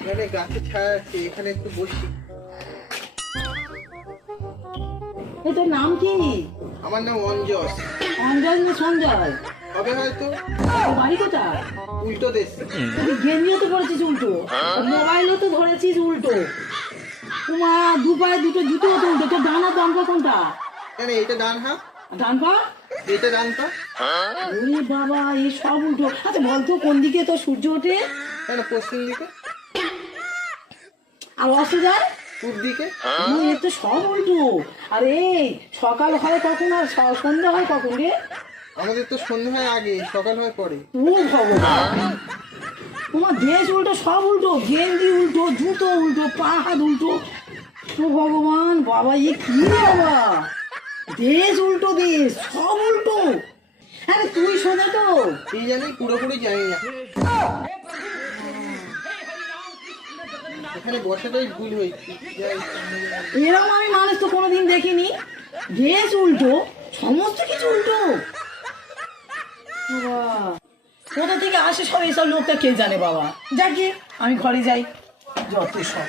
এখানে গাছে ছায়া আছে, এখানে একটু বসি। তোর নাম কি? আমার নাম অঞ্জস। অঞ্জস না সঞ্জয়? হবে হয়তো। তোর বাড়ি কোথায়? উল্টো দেশ। তুই গেঞ্জিও তো পড়েছিস উল্টো, মোবাইলও তো ধরেছিস উল্টো, তোমার দু পায়ে দুটো জুতোও তো উল্টো। তোর ডান হাত ডান পা কোনটা? কেন এটা ডান হাত, ডান পা? এটা ডান পা। ওরে বাবা, এই সব উল্টো। আচ্ছা বলতো কোন দিকে তোর সূর্য ওঠে? কেন পশ্চিম দিকে। আর অস্ত যায়? পূব দিকে। এর তো সব উল্টো। আরে সকাল হয় কখন আর সন্ধ্যা হয় কখন রে? আমাদের তো সন্ধ্যা হয় আগে, সকাল হয় পরে। ও ভগবান, তোমার দেশ উল্টো, সব উল্টো, গেঞ্জি উল্টো, জুতো উল্টো, পা হাত উল্টো। ও ভগবান, বাবা এ কি রে বাবা, দেশ উল্টো, দেশ সব উল্টো। আরে তুই শোনে তো? কি জানি, পুরোপুরি জানি না। এখানে বসাটাই ভুল হয়েছে। এরকম আমি মানুষ তো কোনোদিন দেখিনি। দেশ উল্টো, সমস্ত কিছু উল্টো। বাবা, কোথা থেকে আসে সব এইসব লোকটা কে জানে বাবা। যাক গিয়ে আমি ঘরে যাই, যত সব।